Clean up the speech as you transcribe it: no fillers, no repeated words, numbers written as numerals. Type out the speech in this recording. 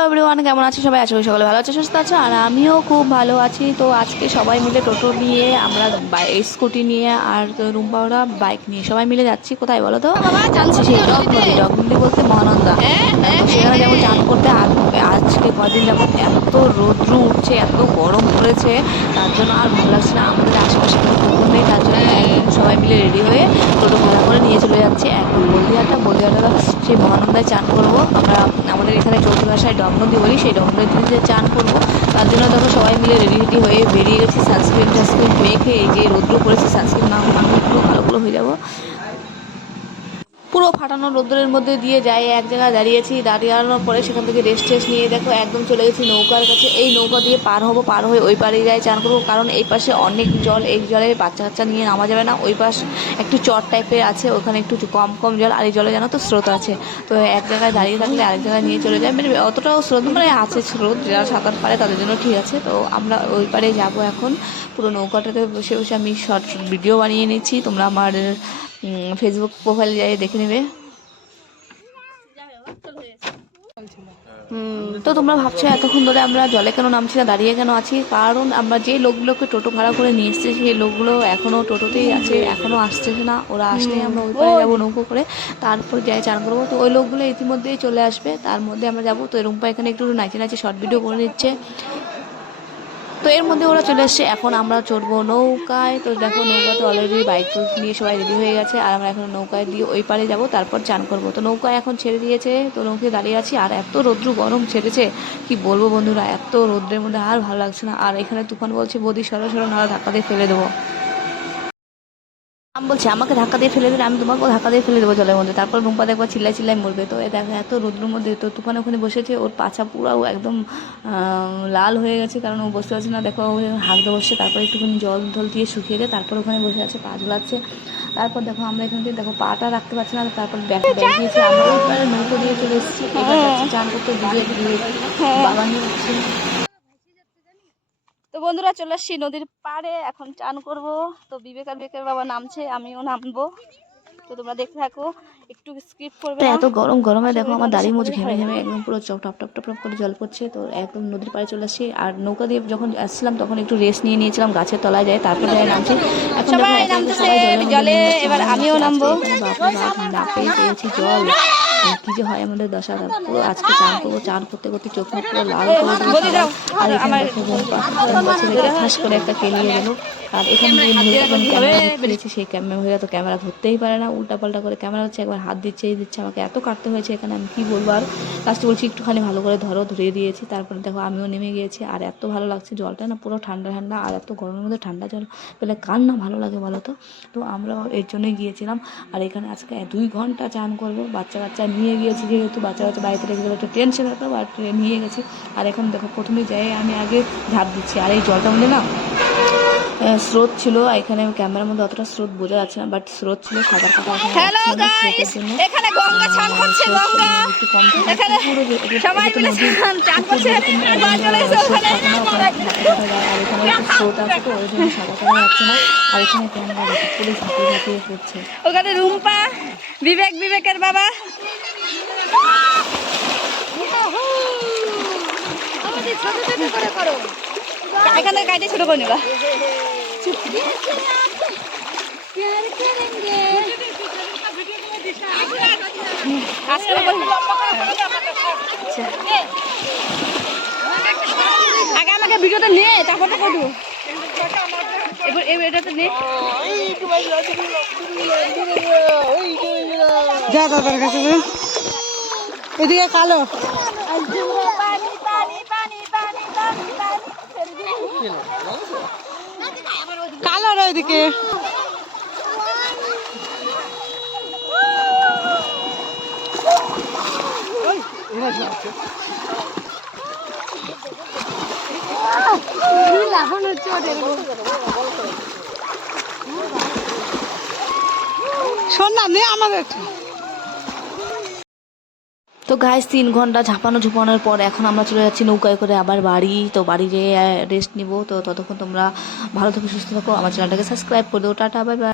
Hello everyone, কেমন আছো সবাই? আছো সকলে ভালো আছো, সুস্থ আছো, আর আমিও খুব ভালো আছি। তো আজকে সবাই মিলে টোটো নিয়ে, আমরা স্কুটি নিয়ে, আর রুম্পা ওরা বাইক নিয়ে সবাই মিলে যাচ্ছি। কোথায় বলো তো? যাচ্ছি সেই ডগ নদী। ডগ নদী বলতে মহানন্দা। তো সেখানে যাবো চান করতে। আর আজকে কদিন যাবত এত রৌদ্র উঠছে, এত গরম পড়েছে, তার জন্য আর ভালো লাগছে না। আমাদের আশেপাশে কোনো পুকুর নেই, তার জন্য একদম সবাই মিলে রেডি হয়ে টোটো ভাড়া করে নিয়ে চলে যাচ্ছি একদম বলদিয়াটা সেই মহানন্দায় চান করব আমরা। আমাদের এখানে চলতি ভাষায় ডগ নদী বলি, সেই ডগ নদীতে চান করব। তার জন্য দেখো সবাই মিলে রেডি হয়ে বেরিয়ে গেছি। সানস্ক্রিন মেখে, এই যে রোদ্র পড়েছে, সানস্ক্রিন না মাখলে পুরো কালো হয়ে যাবো। পুরো ফাটানো রোদ্রের মধ্যে দিয়ে যাই এক জায়গায় দাঁড়িয়েছি। দাঁড়িয়ানোর পরে সেখান থেকে রেস্ট নিয়ে দেখো একদম চলে গেছি নৌকার কাছে। এই নৌকা দিয়ে পার হবো, পার হয়ে ওই পাড়ে যাই চান করবো, কারণ এই পাশে অনেক জল। এই জলে বাচ্চা কাচ্চা নিয়ে নামা যাবে না। ওই পাশ একটু চট টাইপের আছে, ওখানে একটু কম জল, আর এই জলে জানো তো স্রোত আছে। তো এক জায়গায় দাঁড়িয়ে থাকলে আরেক জায়গায় নিয়ে চলে যায়, মানে অতটাও স্রোত মানে আছে স্রোত, যারা সাঁতার পারে তাদের জন্য ঠিক আছে। তো আমরা ওই পাড়ে যাবো এখন। পুরো নৌকাটাতে বসে বসে আমি শর্ট ভিডিও বানিয়ে নিচ্ছি, তোমরা আমার ফেসবুক প্রোফাইলে যাই দেখে নেবে। তো তোমরা ভাবছো এতক্ষণ ধরে আমরা জলে কেন নামছি না, দাঁড়িয়ে কেন আছি? কারণ আমরা যে লোকগুলোকে টোটো ভাড়া করে নিয়ে এসেছি, সেই লোকগুলো এখনও টোটোতেই আছে, এখনও আসতেছে না। ওরা আসলেই আমরা ওই পারে যাবো নৌকো করে, তারপর যাই চান করবো। তো ওই লোকগুলো ইতিমধ্যেই চলে আসবে, তার মধ্যে আমরা যাবো। তো রুম্পা এখানে একটু নাচে শর্ট ভিডিও করে নিচ্ছে। তো এর মধ্যে ওরা চলে এসছে, এখন আমরা চড়বো নৌকায়। তো দেখো নৌকাতে অলরেডি বাইক নিয়ে সবাই রেডি হয়ে গেছে, আর আমরা এখন নৌকায় দিয়ে ওই পারে যাবো, তারপর চান করবো। তো নৌকায় এখন ছেড়ে দিয়েছে, তো নৌকায় দাঁড়িয়ে আছি। আর এত রৌদ্র গরম ছেড়েছে, কি বলবো বন্ধুরা, এত রৌদ্রের মধ্যে আর ভালো লাগছে না। আর এখানে তুফান বলছে, বৌদি সরো নাহলে ধাক্কা দিয়ে ফেলে দেবো। আমি বলছি আমাকে ধাক্কা দিয়ে ফেলে দিলে আমি তোমাকেও ধাক্কা দিয়ে ফেলে দেবো জলের মধ্যে। তারপর রুম্পা দেখবো চিল্লাই মরবে। তো দেখো এত রোদ্রের মধ্যে, তো তুফান ওখানে বসেছে, ওর পাছা পুরাও একদম লাল হয়ে গেছে, কারণ ও বসতে পারছে না। দেখো হাঁকতে বসছে, তারপর একটুখানি জল দিয়ে শুকিয়ে দেয়, তারপর ওখানে বসে আছে, পা ঝুলাচ্ছে। তারপর দেখো আমরা এখান থেকে দেখো পাটা রাখতে পারছি না, তারপর ব্যাগ দিয়েছি। আমরা ওই নৌকো দিয়ে চলে এসেছি, এবার যাচ্ছি চান করতে, দিয়ে বাগান যাচ্ছি। তো বন্ধুরা চলে আসছি নদীর পাড়ে, এখন চান করব। তো বিবেকের বাবা নামছে, আমিও নামবো। তো তোমরা দেখতে থাকো, একটু স্কিপ করবে। এত গরমে দেখো আমার দাড়ি মুছ ঘেমে একদম পুরো টপ করে জল পড়ছে। তো একদম নদীর পাড়ে চলে আসছি। আর নৌকা দিয়ে যখন আসছিলাম তখন একটু রেস্ট নিয়েছিলাম গাছের তলায় যায়, তারপর যাই নামছি। এখন সবাই নামতেছে জলে, এবার আমিও নামবো। না পেয়েছি জল, কি যে হয় আমাদের দশা। পুরো আজকে চান করবো, চান করতে চোখ মুখ পুরো লাল করে। আর এখানে ঠাস করে একটা কেলিয়ে গেল। আর এখানে যে সেই ক্যামেরা তো ক্যামেরা ধরতেই পারে না, উল্টাপাল্টা করে ক্যামেরা হচ্ছে, একবার হাত দিচ্ছে আমাকে এত কাটতে হয়েছে এখানে, আমি কি বলবো। আর লাস্টে বলছি একটুখানি ভালো করে ধরিয়ে দিয়েছি। তারপরে দেখো আমিও নেমে গিয়েছি, আর এত ভালো লাগছে, জলটা না পুরো ঠান্ডা। আর এত গরমের মধ্যে ঠান্ডা জল পেলে কার না ভালো লাগে বলো তো। তো আমরা এর জন্যই গিয়েছিলাম। আর এখানে আজকে 2 ঘন্টা চান করবো। বাচ্চা নিয়ে গিয়েছি, যেহেতু বাচ্চা বাড়িতে রেখে গেলে একটু টেনশন হতো, বা নিয়ে গেছি। আর এখন দেখো প্রথমে যাই আমি আগে ঝাঁপ দিচ্ছি। আর এই জলটা মধ্যে না স্রোত ছিল, এখানে ক্যামেরার মধ্যে অতটা স্রোত বোঝা যাচ্ছে না, বাট স্রোত ছিল, সাঁতার কাটা এখানে গঙ্গা চান করছে, গঙ্গা এখানে সবাই মিলে চান করছে। আর এখানে একটু স্রোত আছে, তো ওই জন্য সাঁতার কাটা যাচ্ছে না। আর এখানে ক্যামেরা পুরো ঝাঁপিয়ে পড়ছে। ওখানে রুম্পা, বিবেকের বাবা। এখানে গাড়িটা ছোট করে নিবা। আগে আমাকে ভিডিওতে নে, তারপর তো করবো। এটাতে নে, যা দাদার কাছে ওইদিকে কালো কালো ওইদিকে। শোন না নে আমাদের। তো গাইস 3 ঘন্টা ঝাঁপানোর পর এখন আমরা চলে যাচ্ছি নৌকায় করে আবার বাড়ি। তো বাড়ি যেয়ে রেস্ট নিব। তো ততক্ষণ তোমরা ভালো থাকো, সুস্থ থাকো, আমার চ্যানেলটাকে সাবস্ক্রাইব করে দেবো। Tata, bye bye.